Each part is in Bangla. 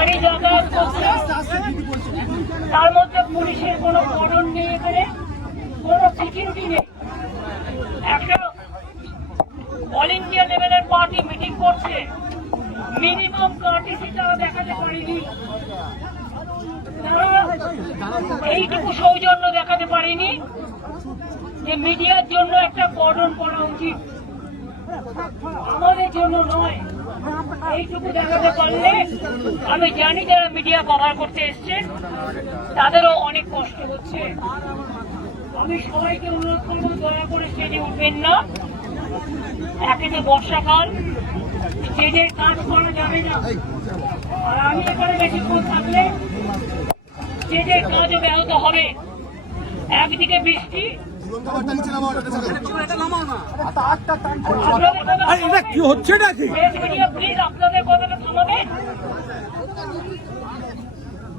গাড়ি যাতায়াত করছে, তার মধ্যে পুলিশের কোনো কর্ডন নেই, এখানে কোনো সিকিউরিটি নেই। একটা অল ইন্ডিয়া লেভেলের পার্টি মিটিং করছে, মিনিমাম কার্টিসি তারা দেখাতে পারেনি, তারা এইটুকু সৌজন্য দেখাতে পারেনি যে মিডিয়ার জন্য একটা কর্ডন করা উচিত, আমাদের জন্য নয়। এইটুকু দেখাতে পারলে আমি জানি যারা মিডিয়া কভার করতে এসছেন তাদেরও অনেক কষ্ট হচ্ছে। আমি সবাইকে অনুরোধ করবো, দয়া করে স্টেজে উঠবেন না। একে তো বর্ষাকাল, স্টেজের কাজ করা যাবে না, আর আমি এখানে বেশিক্ষণ থাকলে স্টেজের কাজও ব্যাহত হবে। একদিকে বৃষ্টি, কি হচ্ছে নাকি? প্লিজ আপনাদের কথাটা থামাবেন।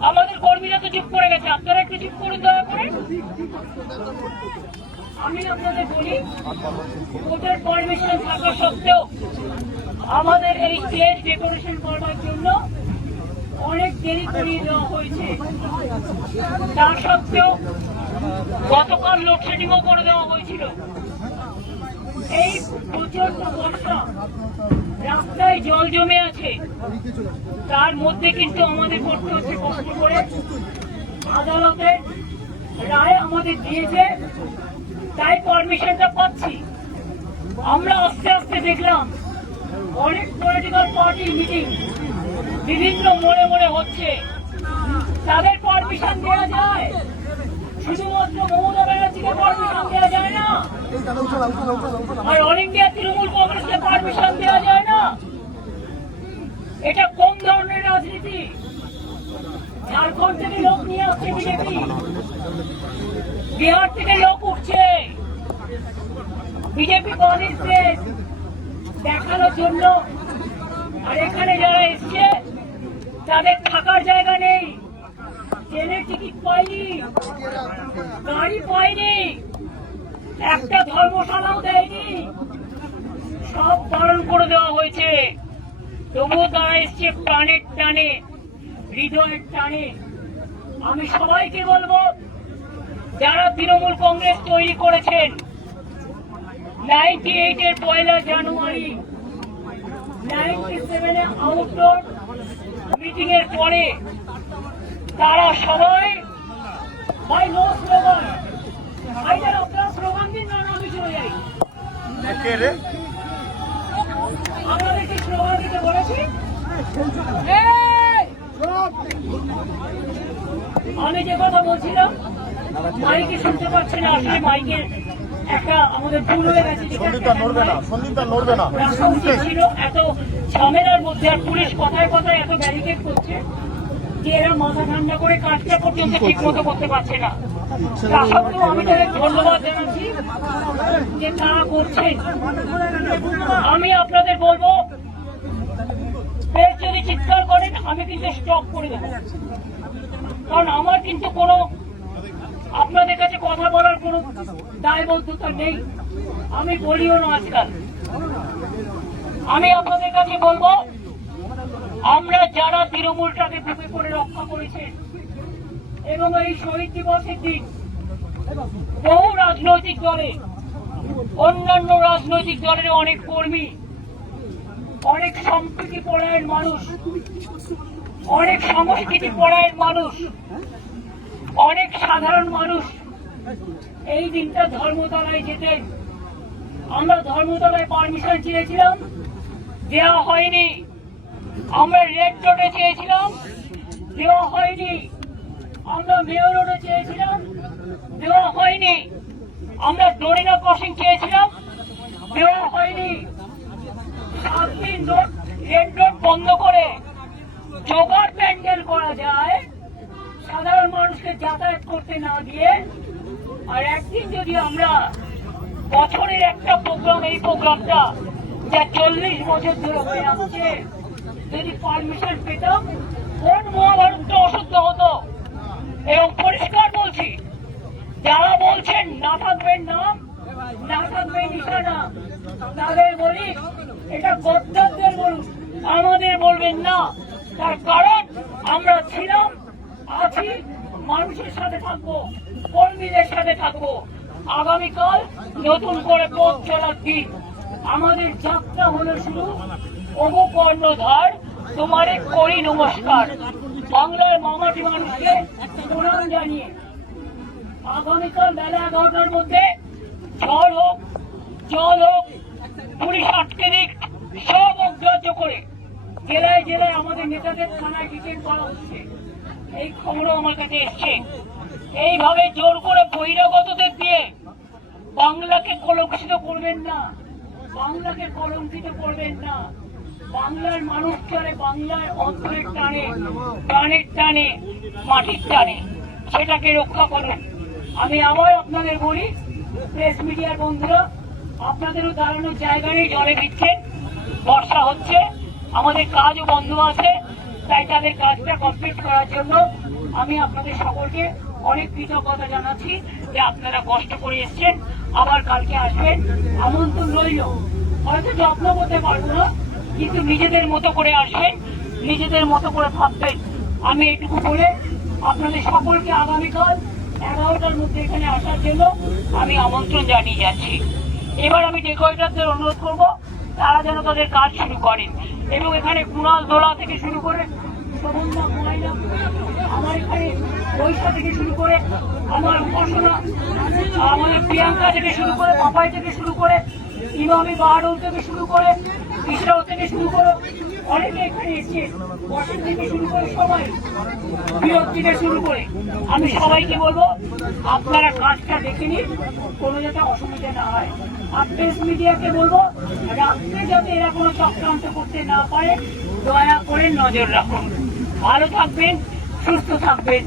আমাদের কর্মীরা তো চুপ করে গেছে, আপনারা একটু চুপ করুন দয়া করে। আমি আপনাদের বলি, কোর্টের পারমিশন থাকা সত্ত্বেও আমাদের এই স্টেজ ডেকোরেশন করবার জন্য অনেক দেরি করিয়ে দেওয়া হয়েছে। তা সত্ত্বেও গতকাল লোডশেডিংও করে দেওয়া হয়েছিল। এই প্রচন্ড বর্ষা, রাস্তায় জল জমে আছে, তার মধ্যে কিন্তু আমাদের করতে হচ্ছে কষ্ট করে। আদালতের রায় আমাদের দিয়েছে, তাই পারমিশনটা পাচ্ছি। আমরা আস্তে আস্তে দেখলাম অনেক পলিটিক্যাল পার্টি মিটিং বিভিন্ন মোড়ে মোড়ে হচ্ছে, তাদের পারমিশন দেওয়া যায়, শুধুমাত্র মমতা ব্যানার্জিকে পারমিশন দেওয়া যায় না, আর অল ইন্ডিয়া তৃণমূল কংগ্রেসকে পারমিশন দেওয়া যায় না। এটা কোন ধরনের রাজনীতি? ঝাড়খণ্ড থেকে লোক নিয়ে আসছে বিজেপি, বিহার থেকে লোক উঠছে বিজেপি কংগ্রেসকে দেখানোর জন্য, আর এখানে যারা এসছে তাদের থাকার জায়গা নেই, ট্রেনের টিকিট পাইনি, গাড়ি পাইনি, একটা ধর্মশালাও দেয়নি, সব পালন করে দেওয়া হয়েছে। তবুও তারা এসছে প্রাণের টানে, হৃদয়ের টানে। আমি সবাইকে বলবো, যারা তৃণমূল কংগ্রেস তৈরি করেছেন 98-এর 1 জানুয়ারি, 97-এ আউটডোর মিটিং এর পরে, তারা সবাই ভাই নো স্লোগান, ভাই যারা আপনারা স্লোগান দিন না, আমি চলে যাই। আমাদের কি স্লোগান দিতে বলেছি? আমি যে কথা বলছিলাম মাইকে শুনতে পাচ্ছে না, আসলে মাইকের একটা আমাদের ভুল হয়ে গেছে, ছিল এত ঝামেলার মধ্যে, আর পুলিশ কথায় কথায় এত ব্যারিকেড করছে যে এরা মাথা ঠান্ডা করে কাজটা পর্যন্ত ঠিক মতো করতে পারছে না। তা সত্ত্বেও আমি তাদের ধন্যবাদ জানাচ্ছি যে তারা করছেন। আমি আপনাদের বলবো, যদি চিৎকার করেন আমি কিন্তু স্টপ করে দেবো, কারণ আমার কিন্তু কোনো আপনাদের কাছে কথা বলার কোনো দায়বদ্ধতা নেই, আমি বলিও না আজকাল। আমি আপনাদের কাছে বলবো, আমরা যারা তৃণমূলটাকে বুকে করে রক্ষা করেছে এবং এই শহীদ দিবসের দিন বহু রাজনৈতিক দলে, অন্যান্য রাজনৈতিক দলের অনেক কর্মী, অনেক সম্প্রীতি পরায়ণ মানুষ, অনেক সংস্কৃতি পরায়ণ মানুষ, অনেক সাধারণ মানুষ এই দিনটা ধর্মতলায় যেতেন। আমরা ধর্মতলায় পারমিশন চেয়েছিলাম, দেওয়া হয়নি। আমরা রেড রোডে চেয়েছিলাম, দেওয়া হয়নি। আমরা মেয়র রোডে চেয়েছিলাম, দেওয়া হয়নি। আমরা ডোরিনা ক্রসিং চেয়েছিলাম, দেওয়া হয়নি। 7 দিন রেড রোড বন্ধ করে জোগাড় প্যান্ডেল করা যায়, সাধারণ মানুষকে যাতায়াত করতে না দিয়ে, আর একদিন যদি আমরা বছরের একটা প্রোগ্রাম, এই প্রোগ্রামটা যা 40 বছর ধরে হয়ে আসছে, যদি পারমিশন পেতাম, কোন মহাভারতটা অশুদ্ধ হতো। এবং পরিষ্কার বলছি, যারা বলছেন না থাকবেন নাম, না থাকবে নিশানা, তাদের বলি এটা গদ্দারদের বলুন, আমাদের বলবেন না। তার কারণ ছিলাম, আছি, মানুষের সাথে থাকবো, কর্মীদের সাথে থাকবো। আগামীকাল নতুন করে পথ চলার দিন। আমাদের যাত্রা হলো শুরু। ওগো কর্ণধার, তোমারে করি নমস্কার। বাংলার মামাটি মানুষকে প্রণাম জানিয়ে আগামীকাল বেলা 11টার মধ্যে ঝড় হোক, জল হোক, পুলিশ আটকে দিক, সব অগ্রাহ্য করে জেলায় জেলায় আমাদের নেতাদের থানায় ডিটেন করা হচ্ছে। এই খবরও আমার কাছে এসছে। এইভাবে জোর করে বহিরাগতদের দিয়ে বাংলাকে কলঙ্কিত করবেন না, বাংলাকে কলঙ্কিত করবেন না। বাংলার মানুষ চলে বাংলার অন্তরের টানে, প্রাণের টানে, মাটির টানে, সেটাকে রক্ষা করুন। আমি আবার আপনাদের বলি, প্রেস মিডিয়ার বন্ধুরা, আপনাদেরও দাঁড়ানোর জায়গা নেই, জলে ভিজছেন, বর্ষা হচ্ছে, আমাদের কাজও বন্ধ আছে, তাই তাদের কাজটা কমপ্লিট করার জন্য আমি আপনাদের সকলকে অনেক কৃতজ্ঞতা জানাচ্ছি যে আপনারা কষ্ট করে এসছেন, আবার কালকে আসবেন, আমন্ত্রণ রইল। হয়তো যত্ন করতে পারবো না, কিন্তু নিজেদের মতো করে আসবেন, নিজেদের মতো করে থাকবেন। আমি এটুকু বলে আপনাদের সকলকে আগামীকাল 11টার মধ্যে এখানে আসার জন্য আমি আমন্ত্রণ জানিয়ে যাচ্ছি। এবার আমি ডেকোরেটরদের অনুরোধ করব তারা যেন তাদের কাজ শুরু করেন, এবং এখানে কুণাল দোলা থেকে শুরু করে শোভনদা, ময়না, আমার এখানে বৈশা থেকে শুরু করে আমার উপাসনা, আমাদের প্রিয়াঙ্কা থেকে শুরু করে, পাপাই থেকে শুরু করে, ইমামি বাহাদুর থেকে শুরু করে, ইসরাও থেকে শুরু করে, অনেকে এখানে এসছে, বসের থেকে শুরু করে, সবাই বিরোধ থেকে শুরু করে, আমি সবাইকে বলবো আপনারা কাজটা দেখে নিন, কোনো যাতে অসুবিধা না হয়। আর প্রেস মিডিয়াকে বলবো রাত্রে যাতে এরা কোনো চক্রান্ত করতে না পারে, দয়া করে নজর রাখুন। ভালো থাকবেন, সুস্থ থাকবেন।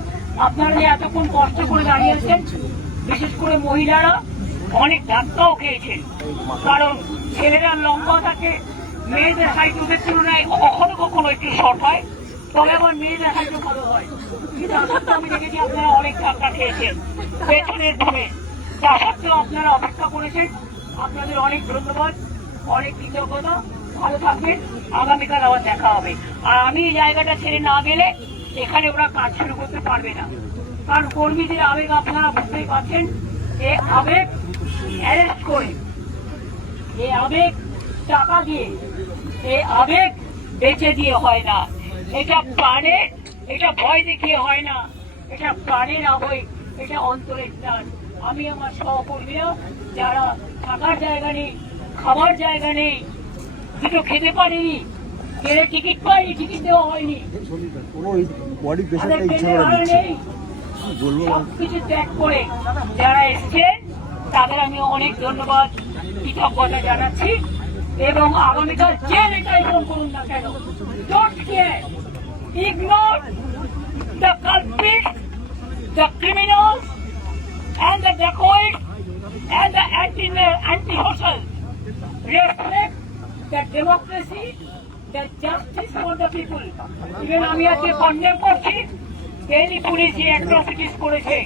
আপনারা যে এতক্ষণ কষ্ট করে দাঁড়িয়ে আছেন, বিশেষ করে মহিলারা অনেক ধাক্কাও খেয়েছেন, কারণ ছেলেরা লম্বা থাকে, মেয়েদের হাইট ওদের তুলনায় কখনো কখনো একটু শর্ট হয়, তবে আবার মেয়েদের হাইটও ভালো হয়। কিন্তু সত্ত্বেও আমি দেখেছি আপনারা অনেক ধাক্কা খেয়েছেন পেছনের ধরে, তা সত্ত্বেও আপনারা অপেক্ষা করেছেন, আপনাদের অনেক ধন্যবাদ, অনেক কৃতজ্ঞতা। ভালো থাকবেন, আগামীকাল আবার দেখা হবে। আর আমি এই জায়গাটা ছেড়ে না গেলে এখানে ওরা কাজ শুরু করতে পারবে না, কারণ কর্মীদের আবেগ আপনারা বুঝতেই পারছেন। এই আবেগ অ্যারেস্ট করে, এই আবেগ টাকা দিয়ে, এই আবেগ বেচে দিয়ে হয় না, এটা প্রাণে, এটা ভয় দেখিয়ে হয় না, এটা প্রাণের আবেগ, এটা অন্তরের টান। আমি আমার সহকর্মীরা যারা থাকার জায়গা নেই, খাবার জায়গা নেই, দুটো খেতে পারিনি, ট্রেনে টিকিট পাইনি, টিকিট দেওয়া হয়নি, সবকিছু ত্যাগ করে যারা এসছেন তাদের আমি অনেক ধন্যবাদ, কৃতজ্ঞতা জানাচ্ছি। এবং আগামীকাল যে নেতাই ফোন করুন না কেন, don't care, ignore the culprit, the criminals and the dacoits and the anti-social. Respect the democracy, the justice for the people. Even আমি আজকে কন্ডেম করছি, ডেইলি পুলিশ যে অ্যাট্রসিটিস করেছে,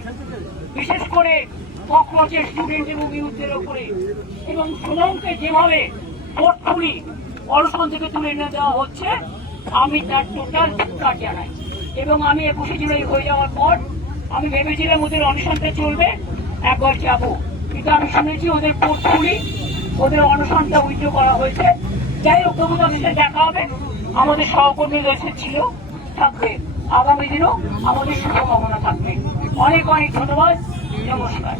বিশেষ করে ককরোচের স্টুডেন্ট এবং ইউথদের ওপরে, এবং সুনামকে যেভাবে ফোর্সফুলি অনশন থেকে তুলে এনে দেওয়া হচ্ছে, আমি তার টোটাল ধিক্কার জানাই। এবং আমি 21শে জুলাই হয়ে যাওয়ার পর আমি ভেবেছিলাম ওদের অনশনটা চলবে, একবার যাবো, কিন্তু আমি শুনেছি ওদের ফোর্সফুলি ওদের অনশনটা উইথড্র করা হয়েছে। যাই হোক, তবু তাদের সাথে দেখা হবে, আমাদের সহকর্মীদের ছিল, থাকবে, আগামী দিনও আমাদের শুভকামনা থাকবে। অনেক অনেক ধন্যবাদ, নমস্কার।